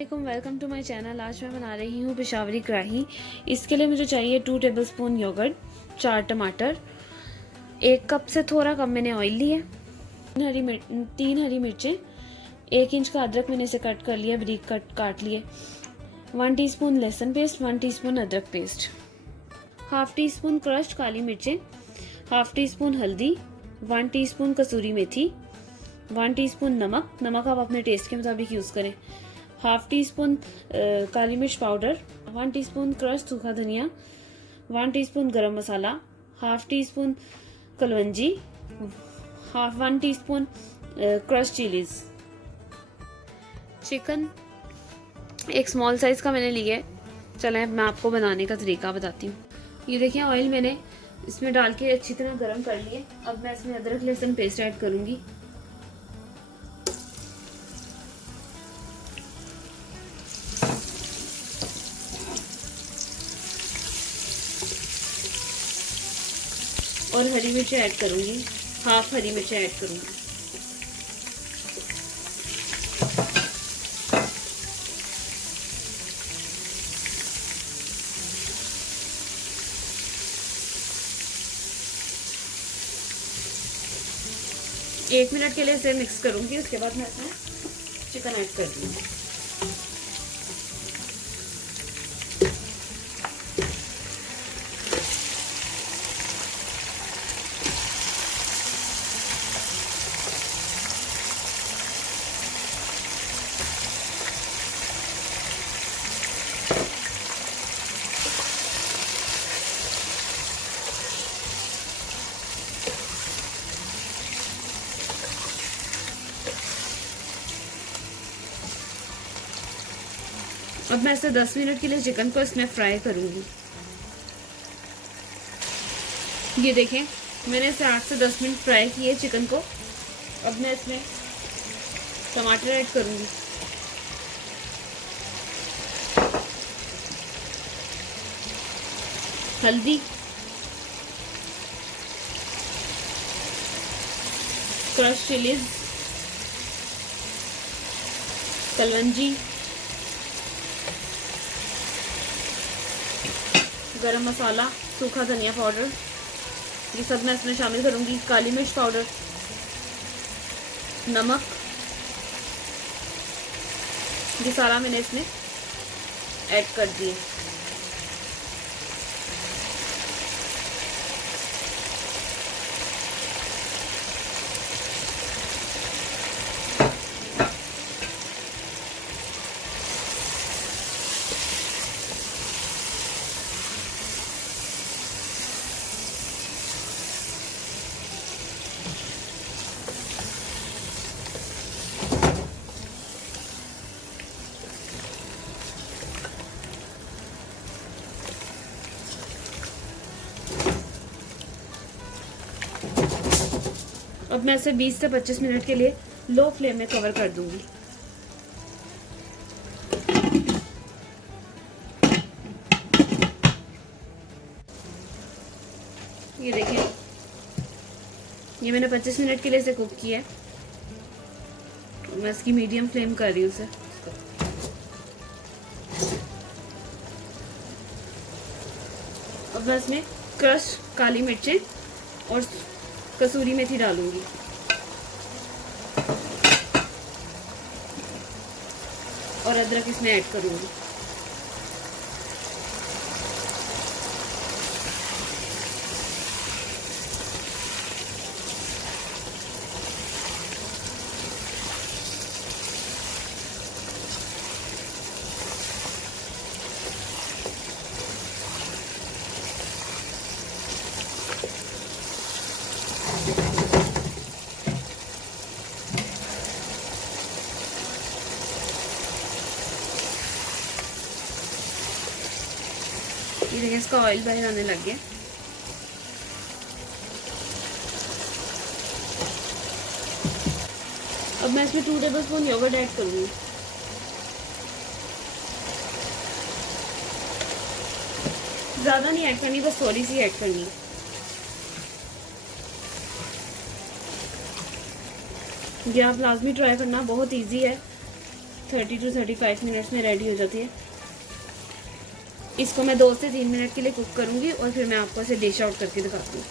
Welcome to my channel. आज मैं बना रही हूँ पेशावरी कढ़ाई। इसके लिए मुझे चाहिए 2 टेबलस्पून योगर्ट, 4 टमाटर, 1 कप से थोड़ा कम मैंने ऑयल लिया, 3 हरी मिर्चें, 1 इंच का अदरक मैंने इसे कट कर लिया, बारीक काट लिए, 1 टीस्पून लहसुन पेस्ट, 1 टीस्पून अदरक paste, half teaspoon crushed काली मिर्चें, हाफ टी स्पून हल्दी, 1 टीस्पून कसूरी मेथी, 1 टीस्पून नमक आप अपने टेस्ट के मुताबिक यूज करें, हाफ टी स्पून काली मिर्च पाउडर, 1 टीस्पून क्रश सूखा धनिया, 1 teaspoon garam masala, half teaspoon कलवंजी, 1 टीस्पून क्रश चिलीज। चिकन एक स्मॉल साइज का मैंने लिया है। चलें अब मैं आपको बनाने का तरीका बताती हूँ। ये देखिए ऑयल मैंने इसमें डाल के अच्छी तरह गरम कर लिए। अब मैं इसमें अदरक लहसुन पेस्ट ऐड करूंगी। और हरी मिर्च ऐड करूंगी, हाफ हरी मिर्च ऐड करूंगी। एक मिनट के लिए इसे मिक्स करूंगी, उसके बाद मैं इसमें चिकन ऐड कर दूंगी। अब मैं इसे 10 मिनट के लिए चिकन को इसमें फ्राई करूंगी। ये देखें मैंने इसे 8 से 10 मिनट फ्राई किए चिकन को। अब मैं इसमें टमाटर ऐड करूंगी, हल्दी, क्रश चिलीज, कलवंजी, गरम मसाला, सूखा धनिया पाउडर, ये सब मैं इसमें शामिल करूंगी, काली मिर्च पाउडर, नमक, ये सारा मैंने इसमें ऐड कर दिए। अब मैं इसे 20 से 25 मिनट के लिए लो फ्लेम में कवर कर दूंगी। ये देखिए ये मैंने 25 मिनट के लिए इसे कुक किया है। मैं इसकी मीडियम फ्लेम कर रही हूँ इसे। अब मैं इसमें क्रश काली मिर्चें और कसूरी मेथी डालूंगी। और अदरक इसमें ऐड करूंगी। ये देखिए इसका ऑयल बाहर आने लग गया। अब मैं इसमें 2 टेबलस्पून योगर्ट ऐड करूंगी। ज्यादा नहीं ऐड करनी, बस थोड़ी सी ऐड करनी है। ये आप लाजमी ट्राई करना, बहुत इजी है। 30 to 35 मिनट्स में रेडी हो जाती है। इसको मैं 2 से 3 मिनट के लिए कुक करूँगी और फिर मैं आपको इसे डिश आउट करके दिखाती हूँ।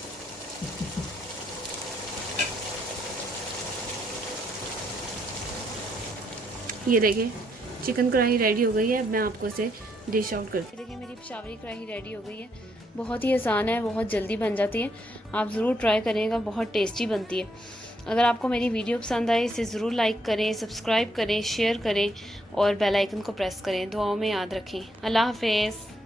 ये देखिए चिकन कढ़ाई रेडी हो गई है। अब मैं आपको इसे डिश आउट करती हूँ। देखिए मेरी पेशावरी कढ़ाई रेडी हो गई है। बहुत ही आसान है, बहुत जल्दी बन जाती है। आप ज़रूर ट्राई करिएगा, बहुत टेस्टी बनती है। अगर आपको मेरी वीडियो पसंद आए इसे ज़रूर लाइक करें, सब्सक्राइब करें, शेयर करें और बेल आइकन को प्रेस करें। दुआओं में याद रखें। अल्लाह हाफ़िज़।